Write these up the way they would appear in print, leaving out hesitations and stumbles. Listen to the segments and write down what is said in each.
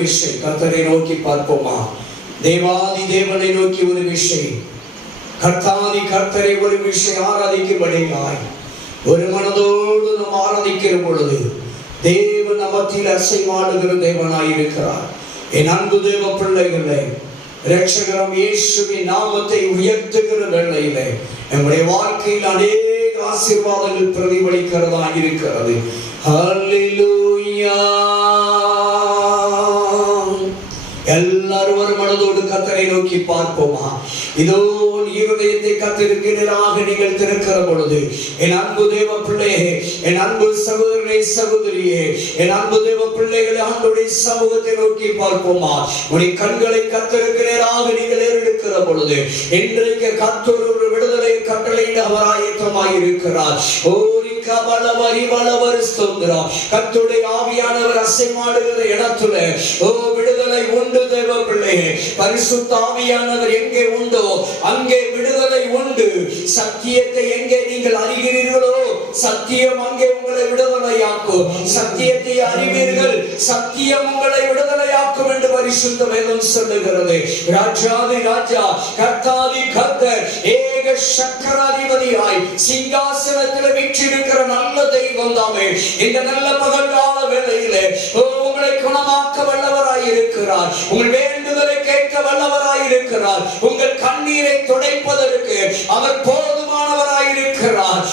விஷயம் கர்த்தரை நோக்கி பார்ப்போமா? தேவாதி தேவனை நோக்கி ஒரு விஷயம், கர்த்தாதி கர்த்தரை ஒரு விஷயம் ஆராதிக்கும்படியாய் ஒரு மனதோடு நாம் ஆராதிக்கிற பொழுது தேவன் நமத்தில் அசைவாடுகிற தேவனாயிருக்கிறார். என் அன்பு தேவ பிள்ளைகளே, இரட்சகராம் இயேசுவின் நாமத்தை உயர்த்துகிற வேளையிலே நம்முடைய வாழ்க்கையில் அநேக ஆசீர்வாதங்கள் பிரதிபலிக்கிறதா இருக்கிறது. ஹல்லேலூயா! எல்லாரும் ஒரு மனதோடு கர்த்தரை நோக்கி பார்ப்போமா? இதோ இருதயத்தை கர்த்தருக்கு நேராக நீங்கள் திறக்கிற பொழுது, என் அன்பு தேவ பிள்ளையே, என் அன்பு சகோதரனே சகோதரியே, என் அன்பு தேவ பிள்ளைகளை ஆண்டவருடைய சமூகத்தை நோக்கி பார்ப்போமா? உடைய கண்களை கர்த்தருக்கு நேராக நீங்கள் ஏறெடுக்கிற பொழுது இன்றைக்கு கர்த்தர் ஒரு விடுதலை கட்டளையிட அவர் ஆயத்தமாய் இருக்கிறார். கர்த்தருடைய ஆவியானவர் அசைமாடுகிற இடத்துல விடுதலை உண்டு. தேவ பிள்ளையே, பரிசுத்த ஆவியானவர் எங்கே உண்டோ அங்கே விடுதலை உண்டு. சத்தியத்தை எங்கே நீங்கள் அறிகிறீர்களோ சத்தியம் அங்கே உங்களை விடுதலையாக்கும். சத்தியத்தை அறிவீர்கள், சத்தியம் உங்களை விடுதலையாக்கும் என்று பரிசுத்த வேதம் சொல்லுகிறது. ராஜாதி ராஜா, கர்த்தாதி கர்த்தர், ஏக சக்கராதிபதியாய் சிங்காசனத்தில் வீற்றிருக்கிற நல்ல தெய்வம் தாமே இந்த நல்ல பகல் கால வேளையிலே உங்களை குணமாக்க வல்லவராய் இருக்கிறார். உங்கள் வேண்டுதலை கேட்க வல்லவராய் இருக்கிறார். உங்கள் கண்ணீரை துடைப்பதற்கு அவர் போதுமானவராய் இருக்கிறார்.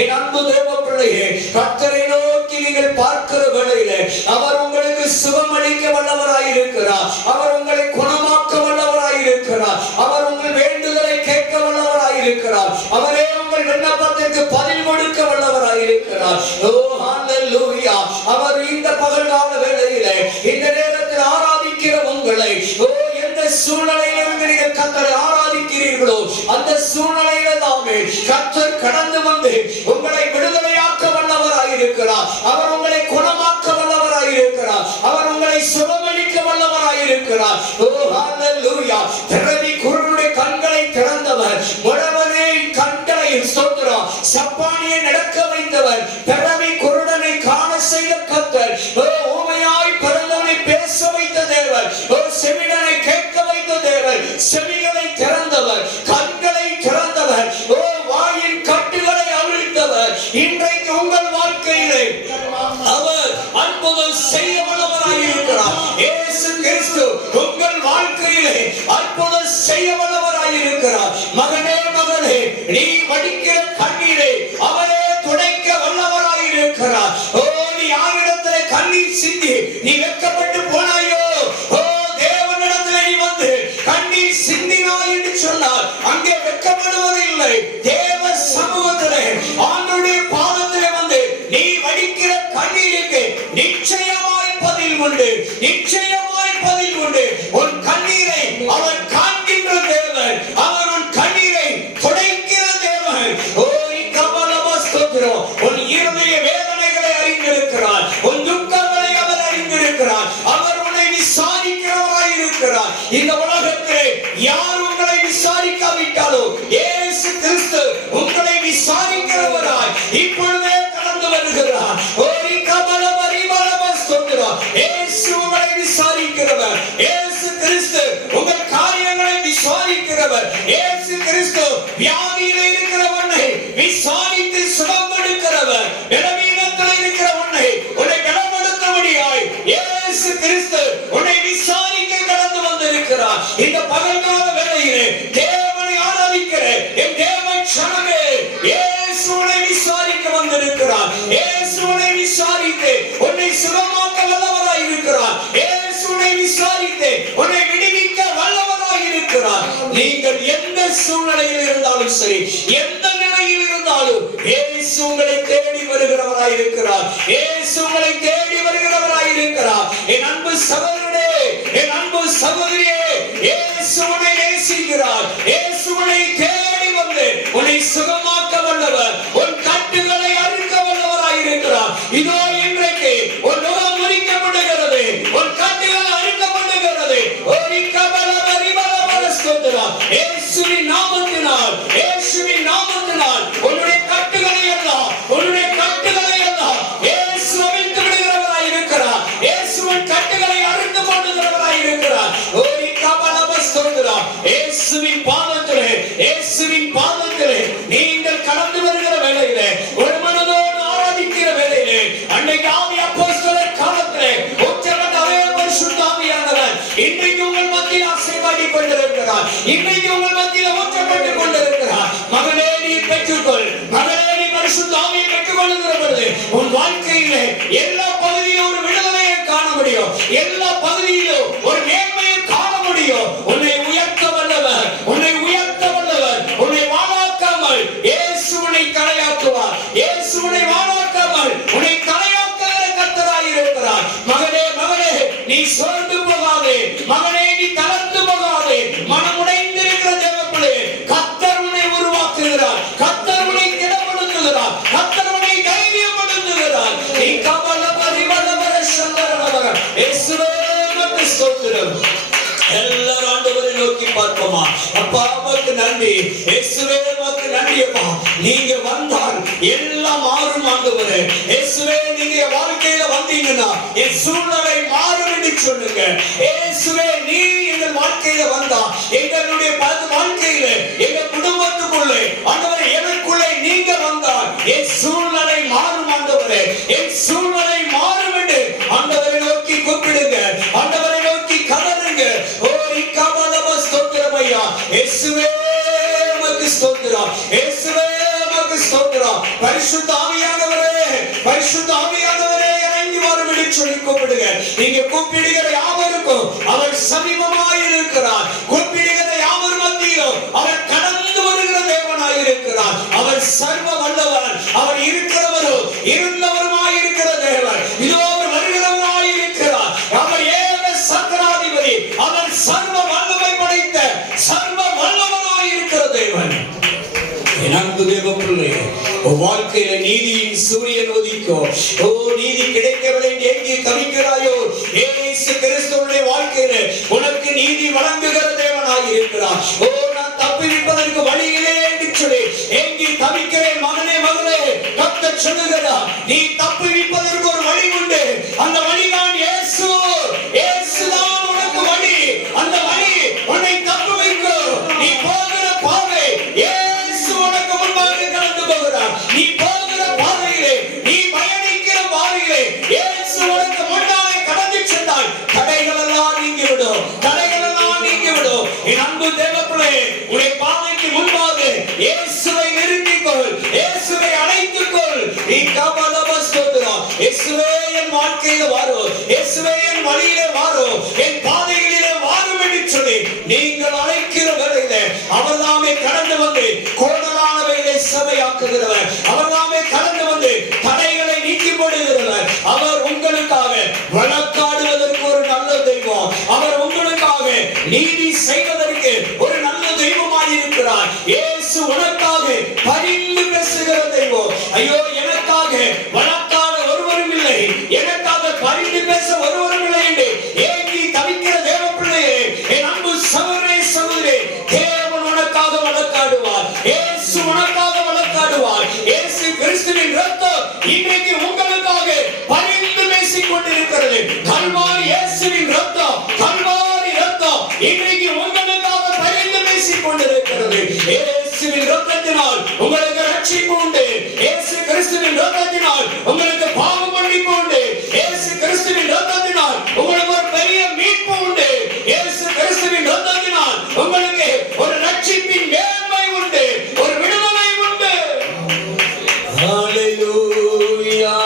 என் அன்பு தேவ பிள்ளையே, கர்த்தரை நோக்கி நீங்கள் பார்க்கிற வேளையிலே அவர் உங்களுக்கு சுகமளிக்க வல்லவராய் இருக்கிறார். அவர் உங்களை குணமாக்க வல்லவராய் இருக்கிறார். அவர் உங்கள் வேண்டுதலை கேட்க வல்லவராய் இருக்கிறார். அவரே உங்கள் விண்ணப்பத்திற்கு பதில் கொடுக்க வல்லவராய் இருக்கிறார். ஓ ஹல்லேலூயா! அவர் இந்த பகல்கால வேளையிலே இந்த நேரத்தில் ஆராதிக்கிற உங்களை, எந்த சூழ்நிலையிலிருந்து நீங்கள் கர்த்தரை ஆராதிக்கிறீர்களோ அந்த சூழ்நிலையில தாமே கர்த்தர் கடந்து வந்து உங்களை விடுதலையாக்க வல்லவராய் இருக்கிறார். அவர் உங்களை குணமாக்க வல்லவராய் இருக்கிறார். அவர் உங்களை சுகமளிக்க வல்லவராய் இருக்கிறார். ஓ ஹல்லேலூயா! திறவி குருடனுடைய கண்களை திறந்தவர், முடவனை கண்களை ஸ்தோத்திரம், சப்பானியை நடக்க வைத்தவர், திறவி குருடனை காண செய்த கர்த்தர், ஊமையாய் பிறந்தவனை பேச வைத்த தேவர், செவிடனை கேட்க வைத்த தேவர், செவிகளை திறந்தவர், கண்களை திறந்தவர், வாயின் கட்டுகளை அவிழ்த்தவர். இன்றைக்கு உங்கள் வாழ்க்கையிலே அவர் அற்புதம் செய்ய வல்லவராய் இருக்கிறார். இயேசு கிறிஸ்து உங்கள் வாழ்க்கையிலே அற்புதம் செய்ய வல்லவராய் இருக்கிறார். மகனே மகளே, நீ வடிக்கிற கண்ணீரை அவரே துடைக்க வல்லவராய் இருக்கிறார். நீ யாரிடத்திலே கண்ணீர் சிந்தி நீ வெட்கப்பட்டு போனாயோ, தேவனிடத்திலே நீ வந்து கண்ணீர் சிந்தினாய் என்று சொன்னார். அங்கே வெட்கப்படுவதில்லை. தேவ சமூகத்திலே ஆண்டவருடைய பாதத்திலே வந்து நீ வடிக்கிற கண்ணீருக்கு நிச்சயமாய் பதில் உண்டு. நிச்சயமாய் பதில் உண்டு. உன் கண்ணீரை அவர் காண்கின்ற தேவன். அவர் உன் கண்ணீரை துடைக்கிற தேவன். உன் இருதய வேதனைகளை அறிந்திருக்கிறார். உன் துக்கங்களை அவர் அறிந்திருக்கிறார். அவர் உன்னை விசாரிக்கிறவராய் இருக்கிறார். இந்த உலகத்திலே யார் உங்களை விசாரிக்காவிட்டாலும் இயேசு கிறிஸ்து உங்களை விசாரிக்கிறவராய் இப்பொழுதே கடந்து வருகிறார். இயேசு உங்களை விசாரிக்கிறவர். இயேசு கிறிஸ்து உங்கள் காரியங்களை விசாரிக்கிறவர். இயேசு கிறிஸ்து வியாதியிலே இருக்கிற உன்னை விசாரித்து சுகம் கொடுக்கிறவர். பலவீனத்தில் இருக்கிற உன்னை பலப்படுத்தும்படியாய் இயேசு கிறிஸ்து உன்னை விசாரிக்க கடந்து வந்திருக்கிறார். இந்த பகல்கால வேளையிலே தேவனை ஆராதிக்கிற என் தேவன் சனமே, இயேசு உன்னை விசாரிக்க வந்திருக்கிறார். இயேசு உன்னை விசாரித்து உன்னை சுகமாக்க வல்லவராய் இருக்கிறார். இயேசு உன்னை விசாரித்து உன்னை விடுவிக்க வல்லவராய் இருக்கிறார். நீங்கள் எந்த சூழ்நிலையில் இருந்தாலும் சரி, எந்த நிலையில் இருந்தாலும் இயேசு உங்களை தேடி வருகிறவராய் இருக்கிறார். இயேசு உங்களை தேடி வருகிறவராய் இருக்கிறார். என் அன்பு சகோதரனே, என் அன்பு சகோதரியே, இயேசு உன்னை நேசிக்கிறார். இயேசு உன்னை தேடி வந்து உன்னை சுகமாக்க வல்லவர். உன் கட்டுகளை அறுக்க வல்லவராய் இருக்கிறார். இதோ இன்றைக்கு உன் முகம் முறிக்கப்படுகிறது, உன் கட்டுகள் அறுக்கப்படுகிறது. இயேசுவின் நாமத்தினால், இயேசுவின் நாமத்தினால் உன்னுடைய கட்டுகளை எல்லாம், உன்னுடைய கட்டுகளை எல்லாம் இயேசு அவிழ்த்து விடுகிறவராய் இருக்கிறார். இயேசுவின் பாதத்திலே, இயேசுவின் பாதத்திலே நீங்கள் கடந்து வருகிற வேளையிலே, ஒரு மனதோடு ஆராதிக்கிற வேளையிலே, அன்றைக்கு ஆதி அப்போஸ்தலர் காலத்திலே உச்சகட்ட அதே பரிசுத்த ஆவியானவர் இன்றைக்கு உங்கள் மத்தியில் ஆசீர்வாதி கொண்டிருக்கிறார். இன்றைக்கு உங்கள் மத்தியில் ஊற்றப்பட்டு கொண்டிருக்கிறார். மகனே நீ பெற்றுக்கொள், மகனே நீ பரிசுத்த ஆவியை பெற்றுக்கொள்ளுகிற பொழுது உன் வாழ்க்கையிலே எல்லா பகுதியிலும் ஒரு விடுதலையை காண முடியும். எல்லா பகுதியிலும் ஒரு மேன்மையை காண முடியும். உன்னை உயர்த்த வல்லவர், உன்னை உயர்த்த வல்லவர். உன்னை வாழாக்காமல் இயேசு உன்னை தலையாக்குவார். இயேசு உன்னை வாழாக்காமல் உன்னை தலையாக்குகிற கர்த்தராய் இருக்கிறார். மகனே மகனே நீ சோர்ந்து போகாதே, மகனே நீ தளர்ந்து போகாதே. மனமுடைந்திருக்கிற தேவப்பிள்ளை கர்த்தர் உன்னை உருவாக்குகிறார். கர்த்தர் உன்னை திடப்படுத்துகிறார். கர்த்தர் உன்னை தைரியப்படுத்துகிறார். நீ கவல பரிவலவர சந்தரவர இயேசுவே உமக்கு ஸ்தோத்திரம். எல்லாரும் ஆண்டவரை நோக்கி பார்ப்போமா? அப்பா உமக்கு நன்றி, இயேசுவே உமக்கு நன்றி. அப்பா நீங்க வந்தால் எல்லாம் மாறும் ஆண்டவரே. இயேசுவே நீங்க வாழ்க்கையில வந்தீங்கன்னா என் சூழ்நிலை மாறும் என்று சொல்லுங்க. இயேசுவே நீ எங்கள் வாழ்க்கையில வந்தா எங்களுடைய வாழ்க்கையில எங்க குடும்பத்துக்குள்ளே ஆண்டவரே எனக்குள்ளே நீங்க வந்தால் என் சூழ்நிலை மாறும் ஆண்டவரே. என் சூழ்நிலை மாறும் என்று ஆண்டவரை நோக்கி கூப்பிடுங்க. ஆண்டவரை நோக்கி கதறுங்க. ஓ இக்கபலவ ஸ்தோத்திரம் ஐயா. இயேசுவே உமக்கு ஸ்தோத்திரம். இயேசுவே உமக்கு ஸ்தோத்திரம். பரிசுத்த ஆவியானவரே, பரிசுத்த ஆவியானவரே இறங்கி வரும் என்று சொல்லி கூப்பிடுங்க. நீங்க கூப்பிடுகிற யாவருக்கும் அவர் சமீபமாய் இருக்கிறார். கூப்பிடுகிற யாவர் மத்தியிலும் அவர் கடந்து வருகிற தேவனாய் இருக்கிறார். அவர் சர்வ வல்லவர். அவர் இருக்கிறவரும் இருந்தவருமாய் இருக்கிற தேவன். இதோ அவர் வருகிறவராய் இருக்கிறார். அவர் ஏக சக்கராதிபதி. அவர் சர்வ வல்லமை படைத்த சர்வ வல்லவராய் இருக்கிற தேவன். அன்பு தேவப்பிள்ளை வாழ்க்கையில நீதியின் சூரியன் உதிக்கும். ஓ நீதி கிடைக்கவில்லை எங்கே தவிக்கிறாயோ? இயேசு கிறிஸ்துவின் வாழ்க்கையில உனக்கு நீதி வழங்குகிற தேவனாய் இருக்கிறார். ஓ நான் தப்பிப்பதற்கு வழியிலே என்று சொல்லி எங்கே தவிக்கிறேன் மகனே மகளே, கர்த்தர் சொல்லுகிறார் நீ தப்பிப்பதற்கு ஒரு வழி உண்டு. அந்த வழிதான் இயேசு. இயேசுதான் உனக்கு வழி. அந்த வழி உன்னை தப்பு வைக்கும். நீ போகிற பாதை உனக்கு முன்பாக கடந்து போகிறார். நீ போகிற பாதையிலே, நீ பயணிக்கிற பாதையிலே இயேசு உனக்கு முன்னாலே கடந்து சென்றால் தடைகள் எல்லாம் நீங்கிவிடும். தடைகள் எல்லாம் நீங்கிவிடும். என் அன்பு தேவப்பிள்ளை உன்னை பாதைக்கு முன்பாக இயேசுவை நிறுத்திக்கொள். இயேசுவை அழைத்துக்கொள். நீ கபலவ ஸ்தோத்திரம். இயேசுவே என் வாழ்க்கையில வாரும். இயேசுவே என் வழியிலே வாரும். என் பாதைகளிலே வாரும் என்று சொல்லி நீங்கள் அழைக்கிற வேளையிலே அவர்தாமே கடந்து வந்து கோணலானவைகளை சபையாக்குகிறவர். அவர்தாமே கடந்து வந்து தடைகளை நீக்கி போடுகிறவர். அவர் உங்களுக்காக வழக்காடுவதற்கு ஒரு நல்ல தெய்வம். அவர் உங்களுக்காக நீதி செய்வதற்கு ஒரு நல்ல தெய்வமாய் இருக்கிறார். இயேசு உனக்காக பரிந்து பேசுகிற தெய்வம். ஐயோ எனக்காக வழக்காட ஒருவரும் இல்லை, எனக்காக பரிந்து பேச ஒருவரும் இல்லை என்று ஏங்கி தவிக்கிற தேவப்பிள்ளையே, என் அன்பு சகோதரே சகோதரே, தேவன் உனக்காக வழக்காடுவார். இயேசு உனக்காக வழக்காடுவார். இயேசு கிறிஸ்துவின் இரத்தம் இன்றைக்கு உங்களுக்காக பரிந்து பேசிக் கொண்டிருக்கிறது. கல்வாரி இயேசுவின் இரத்தம், கல்வாரி இரத்தம் இன்றைக்கு உங்களுக்காக பரிந்து பேசிக் கொண்டிருக்கிறது. இயேசுவின் இரத்தத்தினால் உங்களுக்கு ரட்சிப்பு உண்டு. இயேசு கிறிஸ்துவின் இரத்தத்தினால் உங்களுக்கு பாவ மன்னிப்பு உண்டு. இயேசு கிறிஸ்துவின் இரத்தத்தினால் உங்களுக்கு ஒரு பெரிய மீட்பு உண்டு. இயேசு கிறிஸ்துவின் இரத்தத்தினால் உங்களுக்கு ஒரு ரட்சிப்பின் மேன்மை உண்டு, ஒரு விடுதலை உண்டு. ஹalleluya.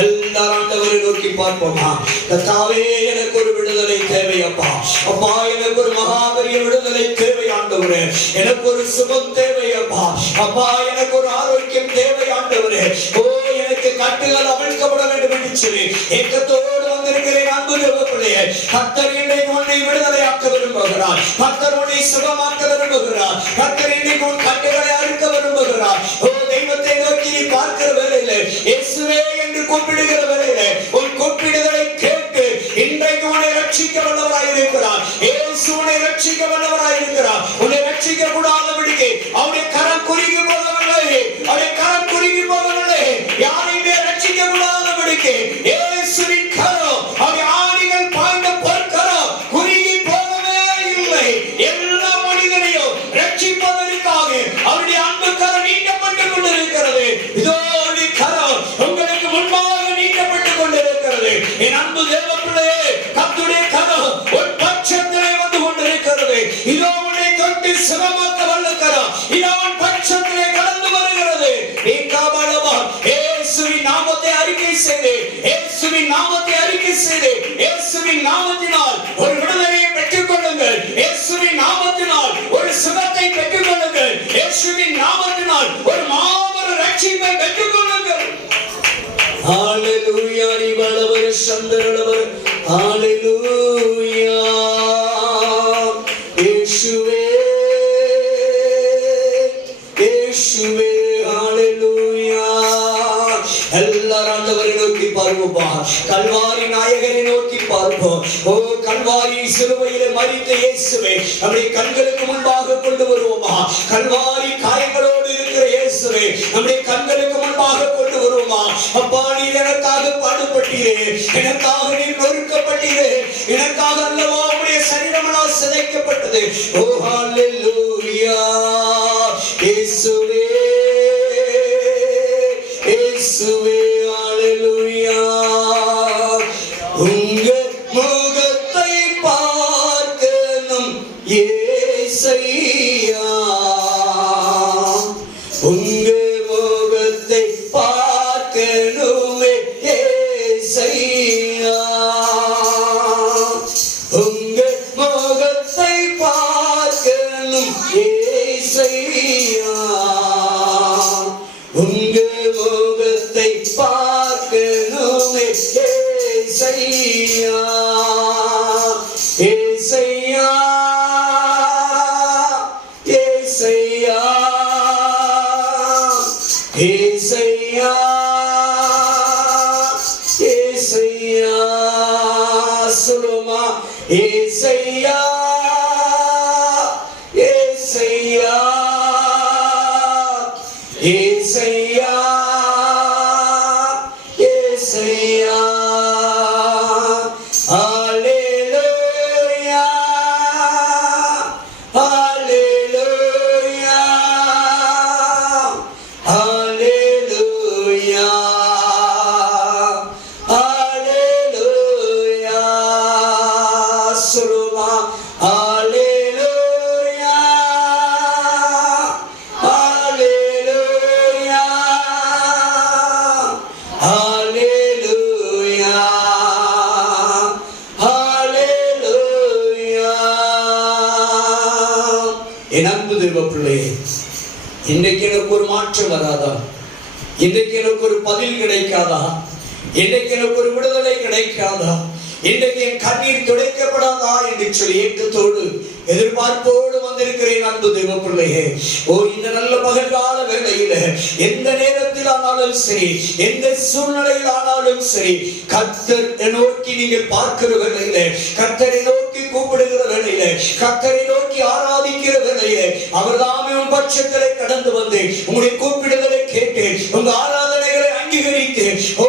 எல்லாரும் ஆண்டவரை நோக்கி பார்ப்போமா? கர்த்தாவே எனக்கு ஒரு விடுதலை தேவை அப்பா. அப்பா எனக்கு ஒரு மகாபெரிய விடுதலை தேவை ஆண்டவரே. எனக்கு ஒரு சுகம் தேவை அப்பா. அப்பா எனக்கு ஒரு ஆரோக்கியம் தேவை ஆண்டவரே. ஓ எனக்கு கட்டுகள் அவிழ்க்கப்பட வேண்டும் என்று சொல்லி ஏக்கத்தோடு வந்திருக்கிறேன் அன்பு தேவப்பிள்ளையே. கர்த்தர் இன்றைக்கு உன்னை விடுதலையாக்க விரும்புகிறார். கர்த்தர் உன்னை சுகமாக்க விரும்புகிறார். கர்த்தர் இன்றைக்கு உன் கட்டுகளை அறுக்க விரும்புகிறார். ஓ தெய்வத்தை நோக்கி நீ பார்க்கிற வேளையிலே, இயேசுவே என்று கூப்பிடுகிற வேளையிலே உன் கூப்பிடுதலை கேட்டு இன்றைக்கு உன்னை ரட்சிக்க வல்லவராய் இருக்கிறார். இயேசு உன்னை ரட்சிக்க வல்லவராய் இருக்கிறார். உன்னை ரட்சிக்க கூடாதபடிக்கு அவருடைய கரம் குறுகி போகவில்லை. அவருடைய கரம் குறுகி போகவில்லை. யாரையுமே ரட்சிக்க கூடாதபடிக்கு இயேசுவின் கரம், அவருடைய ஆணிகள் பாய்ந்த பொற்கரம் குறுகி போகவே இல்லை. எல்லாம் சுகமாக்க வல்லக்கரம் இவன் பட்சத்திலே கடந்து வருகிறது. இயேசுவின் நாமத்தை அறிக்கை செய்து, இயேசுவின் நாமத்தை அறிக்கை செய்து, இயேசுவின் நாமத்தினால் ஒரு விடுதலையை பெற்றுக் கொள்ளுங்கள். இயேசுவின் நாமத்தினால் ஒரு சுகத்தை பெற்றுக் கொள்ளுங்கள். இயேசுவின் நாமத்தினால் ஒரு மாபெரும் ரட்சிப்பை பெற்றுக் கொள்ளுங்கள். ஹalleluya. அறிவளவர் சந்தரளவர். ஹalleluya. இயேசுவே இயேசுவே ஹalleluya. எல்லாரும் ஆண்டவரை நோக்கி பார்ப்போமா. கல்வாரி நாயகரை நோக்கி பார்ப்போம். ஓ கல்வாரி சிலுவையிலே மரித்த இயேசுவே நம்முடைய கண்களுக்கு முன்பாக கொண்டு வருவோமா. கல்வாரி காயங்களோடு இருக்கிற இயேசுவே நம்முடைய கண்களுக்கு முன்பாக கொண்டு வருவோமா. அப்பா நீர் எனக்காக பாடுபட்டீரே, எனக்காக நீர் நொறுக்கப்பட்டீரே, எனக்காக அல்லவா உம்முடைய சரீரமால் சிதைக்கப்பட்டது. ஓ ஹalleluya. இயேசுவே இயேசுவே ஹalleluya. உங்க முகத்தை பார்க்கணும் இயேசையா, உங்க முகத்தை பார்க்கணுமே இயேசையா, உங்க முகத்தை பார்க்கணும் இயேசையா, உங்க முகத்தை பார்க்கணுமே இயேசையா, இயேசையா, இயேசையா, இயேசையா, இயேசையா. சொல்லுமா. இயேசையா, இயேசையா, இயேசையா, இயேசையா. ஹalleluya, ஹalleluya, ஹalleluya, ஹalleluya. சொல்லுமா. ஹalleluya, ஹalleluya, ஹalleluya, ஹalleluya. என் அன்பு தேவ பிள்ளையே, இன்றைக்கு எனக்கு ஒரு மாற்றம் வராதா? இன்றைக்கு எனக்கு ஒரு பதில் கிடைக்காதா? இன்றைக்கு எனக்கு ஒரு விடுதலை கிடைக்காதா? இன்றைக்கு என் கண்ணீர் துடைக்கப்படாதா என்று சொல்லி ஏக்கத்தோடு எதிர்பார்ப்போடு வந்திருக்கிறேன் அன்பு தேவ பிள்ளையே. ஓ இந்த நல்ல பகல்கால வேளையில எந்த நேரத்தில் ஆனாலும் சரி, எந்த சூழ்நிலையில் ஆனாலும் சரி, கர்த்தரை நோக்கி நீங்கள் பார்க்கிற வேளையில, கர்த்தரை நோக்கி கூப்பிடுகிற வேளையில, கர்த்தரை நோக்கி ஆராதிக்கிற வேளையில அவர் தாமே உன் பட்சத்திலே கடந்து வந்து உங்களுடைய கூப்பிடுதலை கேட்டு உங்க ஆராதனைகளை அங்கீகரித்து ஓ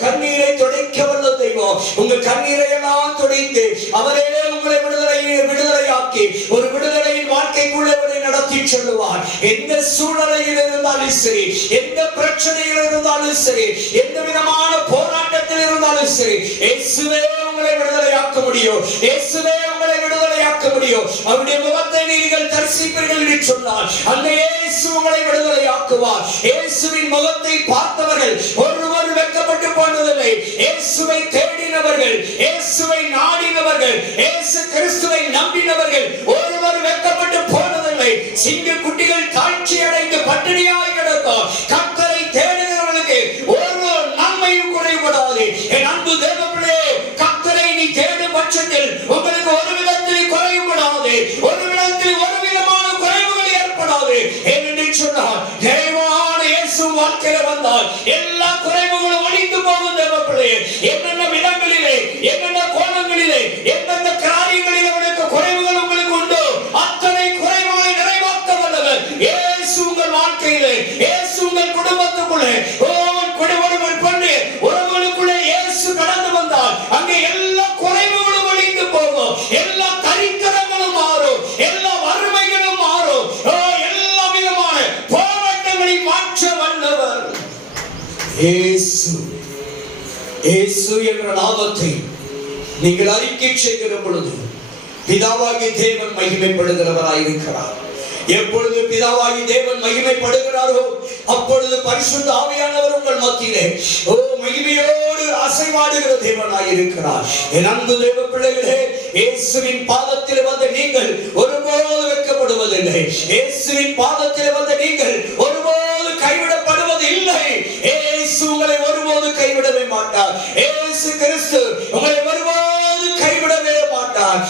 கண்ணீரை துடைக்க வல்ல தெய்வம். உங்க கண்ணீரை எல்லாம் துடைத்து அவரே உங்களை விடுதலையாக்கி ஒரு விடுதலையின் வாழ்க்கைக்குள்ளே நடத்தி சொல்லுவார். எந்த சூழ்நிலையில் இருந்தாலும் சரி, எந்த பிரச்சனையில் இருந்தாலும் சரி, எந்த விதமான போராட்டத்தில் இருந்தாலும் சரி, இயேசுவே உங்களை விடுதலையாக்க முடியும். இயேசுவே உங்களை விடுதலையாக்க முடியும். அவருடைய முகத்தை நீங்கள் தரிசிப்பீர்கள் என்று சொன்னார். அந்த இயேசு உங்களை விடுதலையாக்குவார். இயேசுவின் முகத்தை பார்த்தவர்கள் ஒருவர் வெட்கப்பட்டு போனதில்லை. இயேசுவை தேடினவர்கள், இயேசுவை நாடினவர்கள், இயேசு கிறிஸ்துவை நம்பினவர்கள் ஒருவர் வெட்கப்பட்டு போனதில்லை. சிங்க குட்டிகள் தாழ்ச்சி அடைந்து பட்டினியாய் கிடக்கும். கர்த்தரை தேடுகிறவர்களுக்கு ஒரு நன்மையும் குறைபடாது. என் அன்பு தேவ பிள்ளையே, கர்த்தரை நீ தேடும் பட்சத்தில் உங்களுக்கு ஒரு விதத்தில் குறைபடாது, ஒரு விதத்தில் ஒரு விதமான குறைவுகள் ஏற்படாது. ஏனென்று சொன்னால் தேவான இயேசு வாழ்க்கையில வந்தால் எல்லா குறைவுகளும் ஒழிந்து போகும். தேவ பிள்ளையே, என்னென்ன விதங்களிலே, என்னென்ன கோணங்களிலே, எந்தெந்த காரியங்களில் அவனுக்கு குறைவுகள் உங்களுக்கு உண்டு, அத்தனை குறைவுகளை நிறைவாக்க வல்லவர் இயேசு உங்கள் வாழ்க்கையிலே, இயேசு உங்கள் குடும்பத்துக்குள்ளே பண்ணி உறவுகளுக்குள்ளே இயேசு கடந்து வந்தால் அங்கே எல்லா குறைவுகளும் ஒழிந்து போகும். எல்லா தரித்திரங்களும் மாறும், எல்லா வறுமைகளும் மாறும், எல்லா விதமான போராட்டங்களை மாற்ற வல்லவர் இயேசு. இயேசு என்ற நாமத்தை நீங்கள் அறிக்கை செய்கிற பொழுது பிதாவாகிய தேவன் மகிமைப்படுகிறவராயிருக்கிறார். எப்பொழுது பிதாவாகி தேவன் மகிமைப்படுகிறாரோ அப்பொழுது பரிசுத்த ஆவியானவர் உங்கள் மத்தியிலே மகிமையோடு அசைவாடுகிற தேவனாய் இருக்கிறார். என் அன்பு தேவ பிள்ளைகளே, இயேசுவின் பாதத்தில் வந்த நீங்கள் ஒருபோது வெட்கப்படுவதில்லை. இயேசுவின் பாதத்தில் வந்த நீங்கள் ஒருபோது கைவிடப்படுவது இல்லை. இயேசு உங்களை ஒருபோது கைவிடவே மாட்டார். இயேசு கிறிஸ்து உங்களை ஒருபோது கைவிடவே மாட்டார்.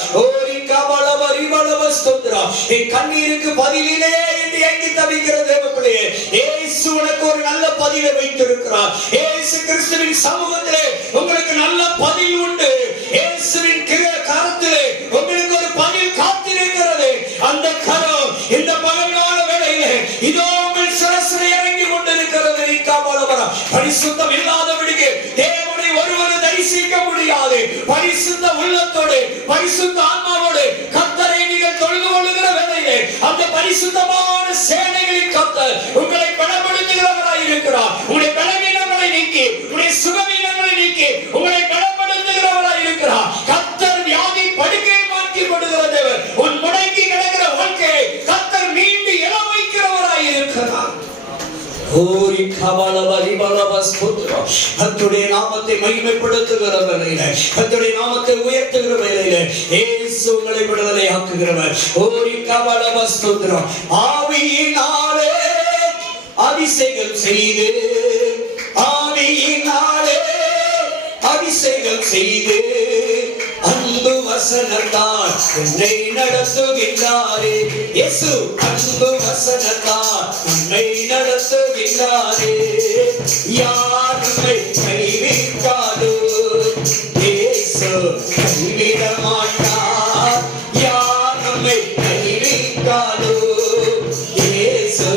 என் கண்ணீருக்கு பதிலிலே என்று ஏங்கி தவிக்கிற தேவ பிள்ளையே, இயேசு உனக்கு ஒரு நல்ல பதிலை வைத்திருக்கிறார். இயேசு கிறிஸ்துவின் சமூகத்திலே உங்களுக்கு நல்ல பதில் உண்டு. இயேசுவின் கரத்திலே உங்களுக்கு ஒரு பதில் காத்திருக்கிறது. அந்த கரம் இந்த பகல்கால வேளையிலே இதோ உங்கள் சிரசிலே இறங்கி கொண்டிருக்கிறது. பரிசுத்தம் இல்லாதவனுக்கு தேவனை ஒருவரை தரிசிக்க முடியாது. பரிசுத்த உள்ளத்தோடு பரிசுத்த ஆன்மாவோடு கர்த்தரை நீங்கள் தொழுது கொள்ளுகிற வேளையிலே அந்த பரிசுத்தமான சேனைகளின் கர்த்தர் உங்களை பலப்படுத்துகிறவராய் இருக்கிறார். உங்களுடைய பலவீனங்களை நீக்கி உங்களுடைய சுகவீனங்களை நீக்கி உங்களை பலப்படுத்துகிறவராய் இருக்கிறார். கர்த்தர் வியாதி படுக்கையை மாற்றி கொடுக்கிற தேவன். உன் முடங்கி கிடக்கிற வாழ்க்கையை கர்த்தர் மீண்டு எழ வைக்கிறவராய் இருக்கிறார். கர்த்தருடைய நாமத்தை மகிமைப்படுத்துகிற வேளையிலே, கர்த்தருடைய நாமத்தை உயர்த்துகிற வேளையிலே இயேசு உங்களை விடுதலை ஆக்குகிறவர். ஆவியினாலே அபிஷேகம் செய்து, ஆவியினாலே அபிஷேகம் செய்து அன்பு வசனத்தால் என்னை நடத்துகின்றாரே. இயேசு அன்பு வசனத்தால் என்னை நடத்துகின்றாரே. யார் நம்மை கைவிட்டாதோ இயேசு கைவிட மாட்டார். யார் நம்மை கைவிட்டாதோ இயேசு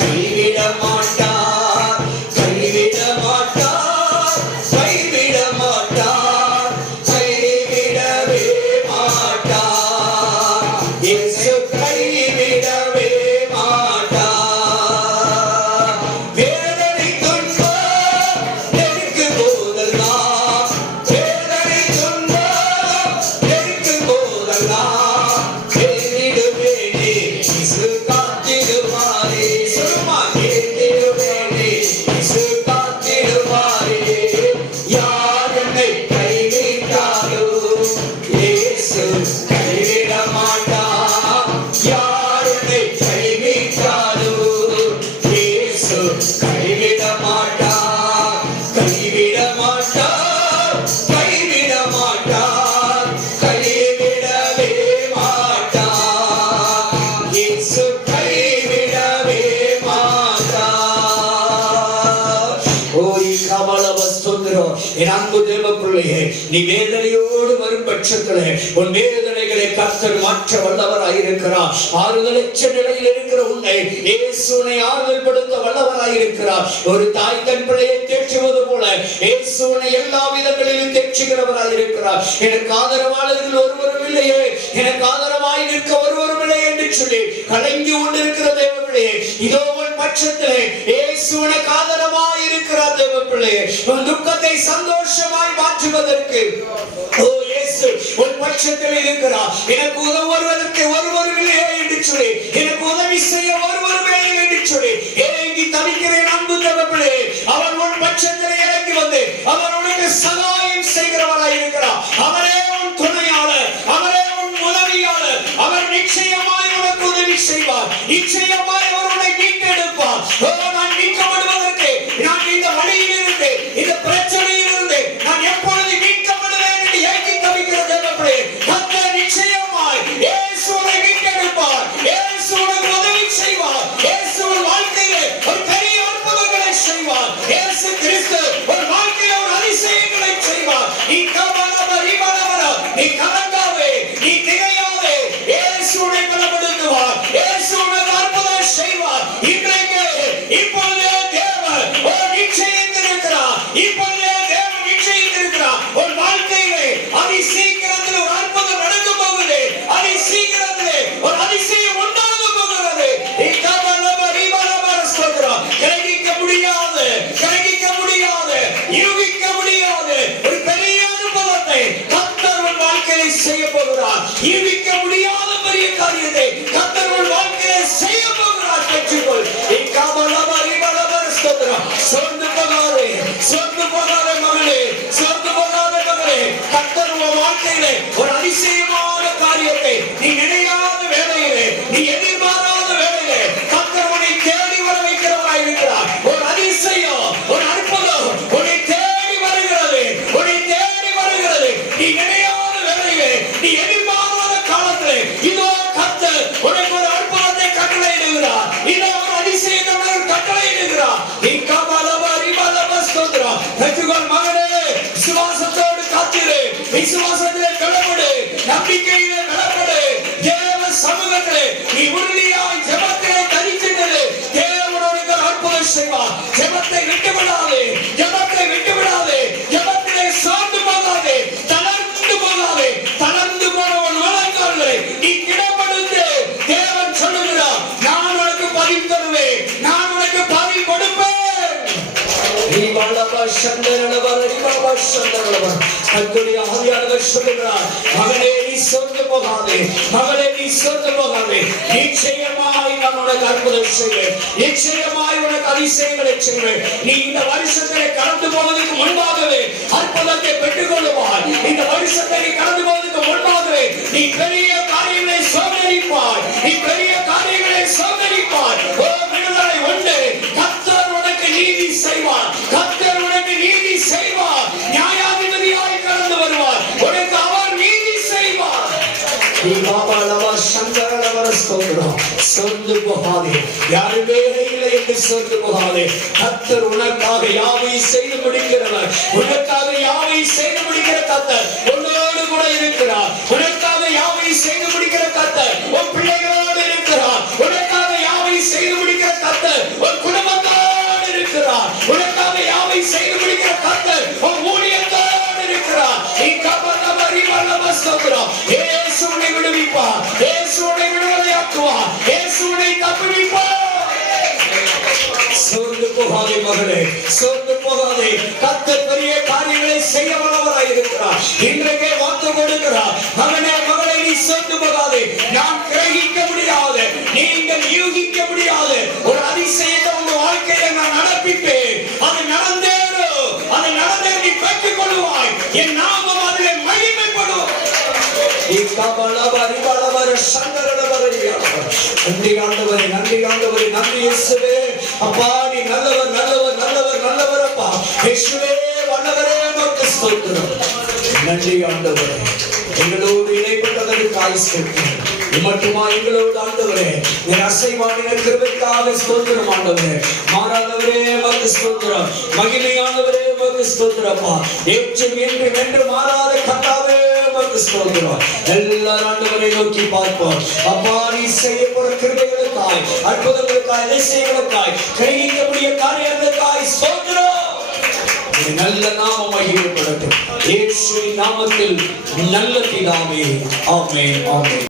கைவிட மாட்டார். கைவிட மாட்டார், கைவிட மாட்டார், கைவிடவே மாட்டார். இயேசு கைவிடவே மாட்டார். வேதனை துன்பம் நெருக்கும் போதெல்லாம், வேதனை துன்பம் நெருக்கும் போதெல்லாம் கேட்டிடுவேனே இயேசு காத்திடுவாரே. சொல்லுமா, கேட்டிடுவேனே இயேசு காத்திடுவாரே. யார் என்னை கைவிட்டாரோ இயேசு கைவிட மாட்டார். யார் என்னை கைவிட்டாரோ இயேசு கைவிட மாட்டார். கைவிட மாட்டார், கைவிட மாட்டார், கைவிடவே மாட்டார். இயேசு கைவிடவே மாட்டார். ஓய் கமலவஸ்தோத்திரம். என் அன்பு தேவ பிள்ளையே, நீ வேதனையோடு வரும் பட்சத்திலே உன் வேதனைகளை கர்த்தர் மாற்ற வல்லவராயிருக்கிறார். ஆறுதலற்ற நிலையில் இருக்கிற உன்னை இயேசு உன்னை ஆறுதல் படுத்த வல்லவராயிருக்கிறார். ஒரு தாய் தன் பிள்ளையை தேற்றுவது போல இயேசு உன்னை எல்லா விதங்களிலும் தேற்றுகிறவராயிருக்கிறார். எனக்கு ஆதரவாளர்கள் ஒருவரும் இல்லையே, எனக்கு ஆதரவாய் நிற்க ஒருவரும் இல்லை என்று சொல்லி கலங்கி கொண்டிருக்கிற தேவ பிள்ளையே, இதோ உன் பட்சத்திலே இயேசு உனக்கு ஆதரவாய் இருக்கிறார். தேவ பிள்ளையே, உன் துக்கத்தை சந்தோஷமாய் மாற்றுவதற்கு ஓ இயேசு உன் பட்சத்தில் இருக்கிறார். எனக்கு உதவுவதற்கு ஒருவரும் இல்லையே என்று சொல்லி, எனக்கு உதவி செய்ய ஒருவரும் இல்லை என்று சொல்லி ஏங்கி தவிக்கிறேன். அன்பு தேவ பிள்ளையே, அவர் உன் பட்சத்தில் இறங்கி வந்து அவர் உனக்கு சகாயம் செய்கிறவராய் இருக்கிறார். அவரே உன் துணையாளர், அவரே உன் உதவியாளர். அவர் நிச்சயமாய் உனக்கு உதவி செய்வார். நிச்சயமாய் அவர் உன்னை மீட்டெடுப்பார். நான் மீட்கப்படுவதற்கு, நான் இந்த வழியில் இருந்து, இந்த பிரச்சனையில் இருந்து நான் எப்பொழுது மீட்கப்படுவேன் என்று ஏங்கி தவிக்கிற தேவர்களே, கர்த்தர் நிச்சயமாய் இயேசு உன்னை மீட்டெடுப்பார். இயேசு உனக்கு உதவி செய்வார். இயேசு உன் வாழ்க்கையிலே ஒரு பெரிய அற்புதங்களை செய்வார். இயேசு கிறிஸ்து ஒரு வாழ்க்கையில ஒரு அதிசயங்களை செய்வார். நீ நீ கலங்காதே, நீ திகையாதே. இயேசு உன்னை பலப்படுத்துவார். இயேசு உனக்கு அற்புதம் செய்வார். சோர்ந்து போகாத மகளே, சோர்ந்து போகாத மகளே. கர்த்தர் உன் வாழ்க்கையிலே ஒரு அதிசயமான காரியத்தை நீ நினையாத வேளையிலே, நீ எதிர்பாராத வேளையிலே கர்த்தர் உன்னை தேடி வர வைக்கிறவராய் இருக்கிறார். ஒரு அதிசயம், ஒரு அற்புதம் உன்னை தேடி வருகிறது, உன்னை தேடி வருகிறது. நீ நினையாத வேளையிலே, நீ எதிர்பாராத காலத்திலே இதோ கர்த்தர் உனக்கு ஒரு அற்புதத்தை கட்டளையிடுகிறார். இதோ ஒரு அதிசயத்தை உனக்கு கட்டளையிடுகிறார். பெற்றுக்கொள் மகனே, விசுவாசத்தோடு காத்திரு, விசுவாசத்திலே பலப்படு, நம்பிக்கையிலே பலப்படு. தேவ சமூகத்திலே நீ உறுதியாய் ஜெபத்திலே தரித்திரு. தேவனுடைய அற்புதம் செய்வார். ஜெபத்தை விட்டு விடாதே, ஜெபத்தை விட்டு விடாதே, ஜெபத்திலே சார்ந்து போகாதே, தளர்ந்து போகாதே. தளர்ந்து போனவன் மனங்கால்களை நீ கிடப்படுத்து. தேவன் சொல்லுகிறார், நான் உனக்கு பதில் தருவேன், நான் உனக்கு பதில் கொடுப்பேன். மகனே நீ சொந்து போகாதே, மகளே நீ சொந்து போகாதே. நிச்சயமாய் நான் உனக்கு அற்புதம் செய்வேன், நிச்சயமாய் உனக்கு அதிசயங்களை செய்வேன். நீ இந்த வருஷத்தை கடந்து போவதற்கு முன்பாகவே அற்புதத்தை பெற்றுக் கொள்ளுவாய். இந்த வருஷத்தை நீ கடந்து போவதற்கு முன்பாகவே நீ பெரிய காரியங்களை சோதரிப்பாய், நீ பெரிய காரியங்களை சோதரிப்பாய். ஓ விடுதலை உண்டு. கர்த்தர் உனக்கு நீதி செய்வார், கர்த்தர் உனக்கு நீதி செய்வார். நியாயாதிபதியாய் கடந்து வருவார், உனக்கு அவர் நீதி செய்வார். சொந்து போகாதே, யாருமே இல்லை என்று சொந்து போகாதே. கர்த்தர் உனக்காக யாவை செய்து முடிக்கிறவர், உனக்காக யாவை செய்து முடிக்கிற கர்த்தர் உன்னோடு கூட இருக்கிறார். உனக்காக யாவை செய்து முடிக்கிற கர்த்தர் உன் பிள்ளைகளோடு இருக்கிறார். உனக்காக யாவை செய்து முடிக்கிற கர்த்தர் உன் குடும்பத்தோடு இருக்கிறார். உனக்காக யாவை செய்து முடிக்கிற கர்த்தர் உன் ஊழியத்தோடு இருக்கிறார். நீ கபலமரி வல்லமஸ்தோத்திரம். இயேசு உன்னை விடுவிப்பார், இயேசு உன்னை விடுதலையாக்குவார், இயேசு உன்னை தப்புவிப்பார். சோர்ந்து போகாதே மகளே, சோர்ந்து போகாதே. கர்த்தர் பெரிய காரியங்களை செய்ய வல்லவராய் இருக்கிறார். இன்றைக்கே வாக்கு கொடுக்கிறார். மகனே மகளே நீ சோர்ந்து போகாதே. நான் கிரகிக்க முடியாது, நீங்கள் யூகிக்க முடியாது ஒரு அதிசயத்தை உங்க வாழ்க்கையை நான் நடப்பிப்பேன். அது நடந்தேறும், அது நடந்தே நீ பெற்றுக் கொள்வாய். என் நாமம் அதிலே மகிமைப்படும். நன்றி ஆண்டவரே, நன்றி ஆண்டவரே, நன்றி இயேசுவே. அப்பா நீ நல்லவர், நல்லவர், நல்லவர், நல்லவர். அப்பா இயேசுவே வல்லவரே, உமக்கு ஸ்தோத்திரம். நன்றி ஆண்டவரே, எங்களோடு இணைப்பட்டதற்காக ஸ்தோத்திரம். மட்டுமா எங்களோடு ஆண்டவரே என் அசைவாடின கிருபைக்காக ஸ்தோத்திரம் ஆண்டவரே. மாறாதவரே உமக்கு ஸ்தோத்திரம், மகிமையானவரே உமக்கு ஸ்தோத்திரப்பா. ஏற்றும் என்று வென்று மாறாத கர்த்தாவே உமக்கு ஸ்தோத்திரம். எல்லாரும் ஆண்டவரை நோக்கி பார்ப்போம். அப்பா நீ செய்ய போற கிருபைகளுக்காய், அற்புதங்களுக்காய், அதிசயங்களுக்காய், கையிடக்கூடிய காரியங்களுக்காய் ஸ்தோத்திரம். நல்ல நாமம் மகிமைப்படட்டும். இயேசுவின் நாமத்தில் நல்ல பிதாவே, ஆமென், ஆமென்.